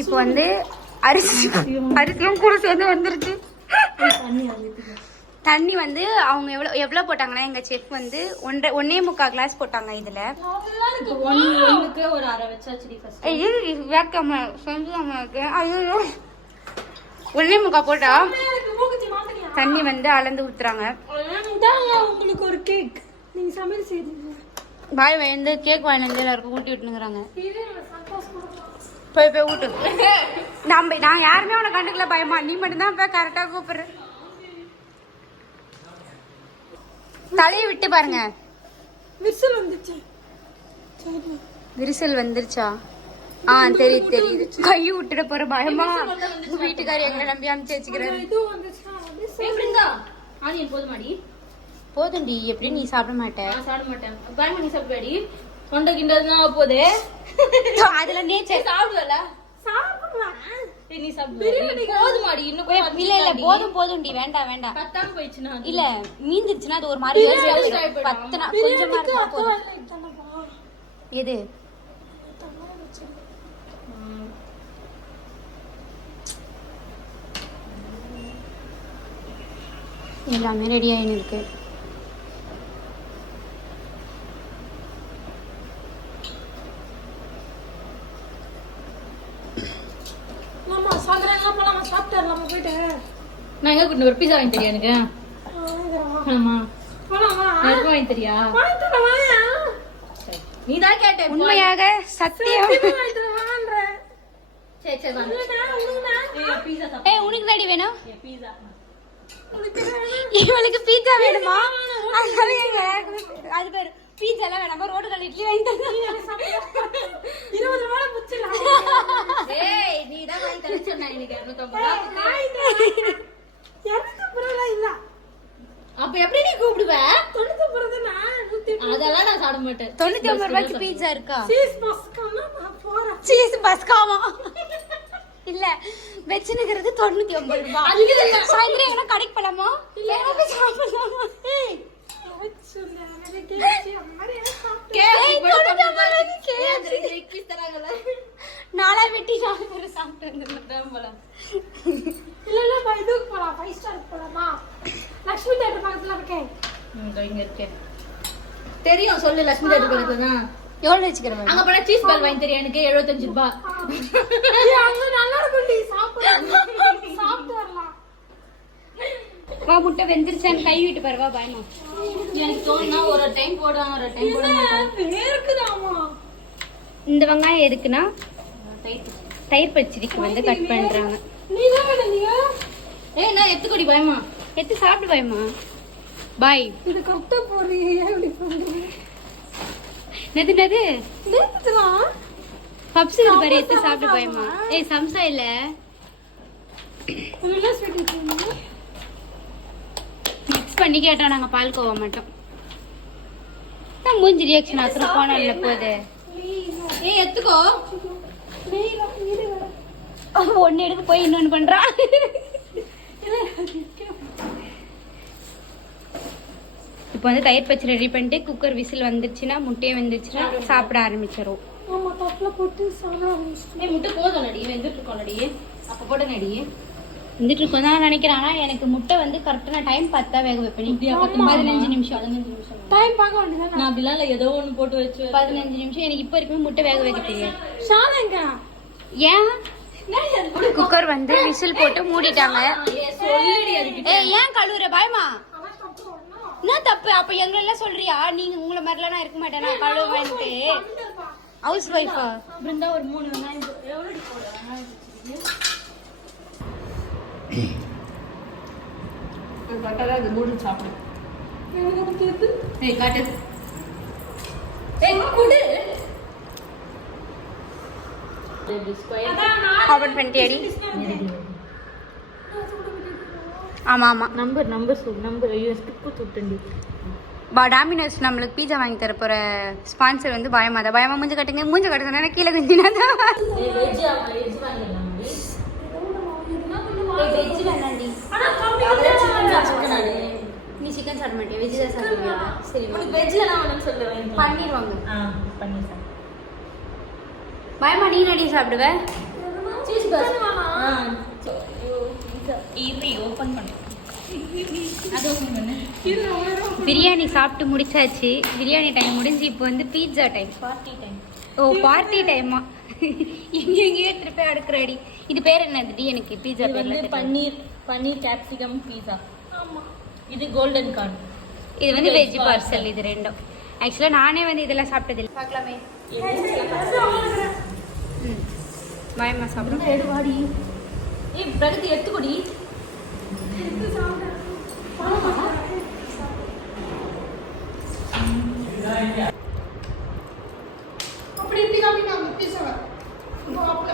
இப்போ வந்து அரிசியும் கூட சேர்ந்து வந்துருச்சு. தண்ணி வந்து அவங்க எவ்வளோ போட்டாங்கன்னா எங்கள் செஃப் வந்து 1.25 கிளாஸ் போட்டாங்க. இதில் ஒரு அரை வச்சாச்சு. வேக்காம செஞ்சாம ஐயோ 1.25 போட்டா தண்ணி வந்து அளந்து ஊத்துறாங்க. உங்களுக்கு ஒரு கேக் நீங்க சமையல் செய்றீங்க. பாய் வந்து கேக் வாங்கி வந்து எல்லாருக்கும் ஊட்டி விட்டுங்கிறாங்க. போய் ஊட்டு. நான் யாருமே உனக்கு கண்டுக்கல பயமா, நீ மட்டும்தான் போய் கரெக்டா கூப்பிடுற. தலையை விட்டு பாருங்க. விரிசல் வந்துச்சு. விரிசல் வந்துருச்சா? தெரியுது. கை விட்டுட போற பயமா. வீட்டுக்காரி எங்களை நம்பி அனுப்பிச்சு வச்சுக்கிறேன். போதும்டி. எப்படி நீ சாப்பிட மாட்டேன்? சாப்பிட மாட்டேன். பயமா நீ சாப்பிடுவாடி. தொண்டை கிண்டதுதான் போதே. அதுல நேச்சர் சாப்பிடுவல. போதும்டி. வேண்டாம். இல்ல மீந்துருச்சுன்னா அது ஒரு மாதிரி கொஞ்சமா எது எல்லாமே ரெடி ஆயின்னு இருக்கு. நான் எங்க கூட்டு ஒரு பீஸா வாங்கி தெரியா எனக்கு? ஆமா வாங்கி தெரியா? நீதான் கேட்ட. உண்மையாக சத்தியம். உனக்கு தாடி வேணும். இவளுக்கு பீட்சா வேணுமா? அது பேரு பீட்சா எல்லாம் வேணாமா? ரோடு கல் இட்லி வாங்கி தரேன். 20 ரூபாய் முச்சலாம். ஏய் நீ தான் வாங்கி தர சொன்னா. எனக்கு 250 எனக்கு புரியல. இல்ல அப்ப எப்படி நீ கூப்பிடுவ? 99 நான் அதெல்லாம் நான் சாப்பிட மாட்டேன். 99 ரூபாய்க்கு பீட்சா இருக்கா? சீஸ் பஸ்காமா நான் போறேன். சீஸ் பஸ்காமா இல்ல வெச்சினுக்கிறது 99 ரூபாய். சாயந்தரம் எங்க கடைக்கு போலாமா? இல்ல சாப்பிடலாமா? ஏய் நாளா வெட்டி சாப்பிட்டு போலாம். இல்ல இதுக்கு போலாம். 5 ஸ்டார் போலாமா? லட்சுமி தேட்டர் பக்கத்துல இருக்கேன். இங்க இருக்கேன். தெரியும் சொல்லு. லட்சுமி தேட்டர் பக்கத்துல தான். எவ்வளவு வச்சுக்கிறேன்? அங்க போனா சீஸ் பால் வாங்கி தெரியும். எனக்கு 75 ரூபாய். அங்க நல்லா இருக்கும். சாப்பிட்டு வரலாம். வா முட்டை வெந்திருச்சான்னு கை விட்டு பாருவா. பயமா எனக்கு தோணுனா ஒரு டைம் போடுவாங்க, ஒரு டைம் போட மாட்டாங்க. இருக்குதாமா. இந்த வெங்காயம் எதுக்குன்னா தயிர் பச்சடிக்கு வந்து கட் பண்றாங்க. நீ தான் பண்ணீங்க. ஏய் நான் எத்துக்கடி பயமா. எத்து சாப்பிடு பயமா. பாய் இது கட்ட போறீங்க. எப்படி பண்றீங்க? நெது நேத்துலாம் பப்ஸ் இது பாரு. எத்து சாப்பிடு பயமா. ஏய் சம்சா இல்ல. என்ன ஸ்வீட் மிக்ஸ் பண்ணி கேட்டா நாங்க பால் கோவ மாட்டோம். நான் மூஞ்சி ரியாக்ஷன் அப்புறம் போனல போதே. ஏய் எத்துக்கோ. ஒன்னு எடுக்க போய் இன்னொன்னு பண்றா. இப்போ வந்து தயிர் பச்சடி ரெடி பண்ணிட்டு குக்கர் விசில் வந்துருச்சுன்னா முட்டையை வந்துருச்சுன்னா சாப்பிட ஆரம்பிச்சிடும். ஆமா தட்டுல போட்டு சாப்பிட ஆரம்பிச்சிடும். ஏய் முட்டை போதும் நடி. வெந்துட்டு இருக்கோம் நடி. அப்ப போட நடி. வந்துட்டு இருக்கோம் தான் நினைக்கிறேன். ஆனா எனக்கு முட்டை வந்து கரெக்டான டைம் பார்த்தா வேக வைப்பேன். 15 நிமிஷம் டைம் பார்க்க வேண்டியதான். நான் அப்படிலாம் இல்லை. ஏதோ ஒன்று போட்டு வச்சு 15 நிமிஷம். எனக்கு இப்போ வரைக்கும் முட்டை வேக வைக்க தெரியாது. ஷாலங்க ஏன் குக்கர் வந்து விசில் போட்டு மூடிட்டாங்க. ஏன் கழுவுற பயமா? என்ன தப்பு? அப்ப எங்களெல்லாம் சொல்றியா? நீங்க உங்களை மாதிரிலாம் நான் இருக்க மாட்டேன். நான் கழுவுவேன்ட்டு ஹவுஸ் ஒய்ஃபா பிருந்தா ஒரு 3 வெங்காயம் எவ்வளவு போடுறேன். ஒரு பட்டரா இது நூடுல்ஸ் சாப்பிடு. ஏய் காட்டு. ஏய் குடு. ஓபன் பண்ணிட்டியாடி? ஆமா நம்பர் சொல்லு. நம்பர் ஐயோ ஸ்கிப் கொடுத்துட்டேன்டி. டாமினோஸ் நம்மளுக்கு பீஸா வாங்கி தர போற ஸ்பான்சர் வந்து பயமா தான். பயமா மூஞ்ச கட்டுங்க. மூஞ்ச கட்டுனா கீழே குந்தினா தான். வெஜ் வாங்கிடலாம். வெஜ் வேணாண்டி. நீ சிக்கன் சாப்பிட மாட்டியா? வெஜ் தான் சாப்பிடுவியா? சரி உனக்கு வெஜ்ல நான் வேணும்னு சொல்லுவேன். பண்ணிடுவாங்க. பன்னீர் சாப்பிடு. பயமா நீ நடி சாப்பிடுவ? ஓபன் பண்ணு. அது ஓபன் பண்ணு. பிரியாணி சாப்பிட்டு முடிச்சாச்சு. பிரியாணி டைம் முடிஞ்சு இப்போ வந்து pizza time. Party time. Oh party டைமா? எங்கேயோ திருப்பி அடுக்குறடி. இது பேர் என்னது? எனக்கு பீட்சா இது பேர்ல வந்து பன்னீர் கேப்சிகம் பீஸா. ஆமா. இது கோல்டன் கார்ன். இது வந்து வெஜ் பார்சல். இது ரெண்டும் ஆக்சுவலாக நானே வந்து இதெல்லாம் சாப்பிட்டது இல்லை. பார்க்கலாமே. பயமா சாப்பிடும். எடுவாடி. ஏய் பிரகதி எடுத்துக்கொடி.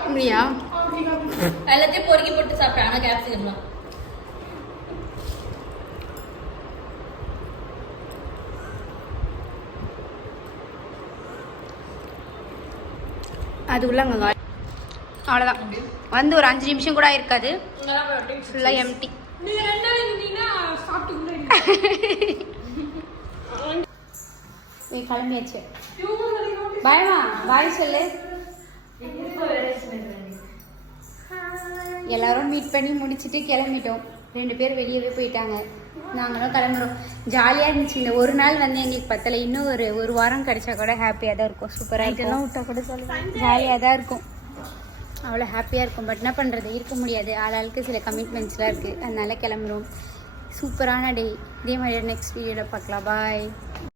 அப்படியா? எல்லாத்தையும் பொறுக்கி போட்டு சாப்பிட்டேன். ஆனா கேப்சிகம் தான். அது உள்ளங்க அவ்வளோதான். வந்து ஒரு 5 நிமிஷம் கூட இருக்காது. ஃபுல்லாக எம்டி. கிளம்பியாச்சு. பயமா? பாய் சொல்லு. எல்லாரும் மீட் பண்ணி முடிச்சுட்டு கிளம்பிட்டோம். 2 பேர் வெளியவே போயிட்டாங்க. நாங்களும் கிளம்புறோம். ஜாலியாக இருந்துச்சு. இந்த ஒரு நாள் வந்து எங்களுக்கு பத்தலை. இன்னும் ஒரு வாரம் கிடைச்சா கூட ஹாப்பியாக தான் இருக்கும். சூப்பராக இதெல்லாம் விட்டா கூட ஜாலியாக தான் இருக்கும். அவ்வளோ ஹாப்பியாக இருக்கும். பட் என்ன பண்ணுறது, இருக்க முடியாது. ஆளாளுக்கு சில கமிட்மெண்ட்ஸ்லாம் இருக்குது. அதனால கிளம்புறோம். சூப்பரான டே. இதே மாதிரி நெக்ஸ்ட் வீடியோவில் பார்க்கலாம். பாய்.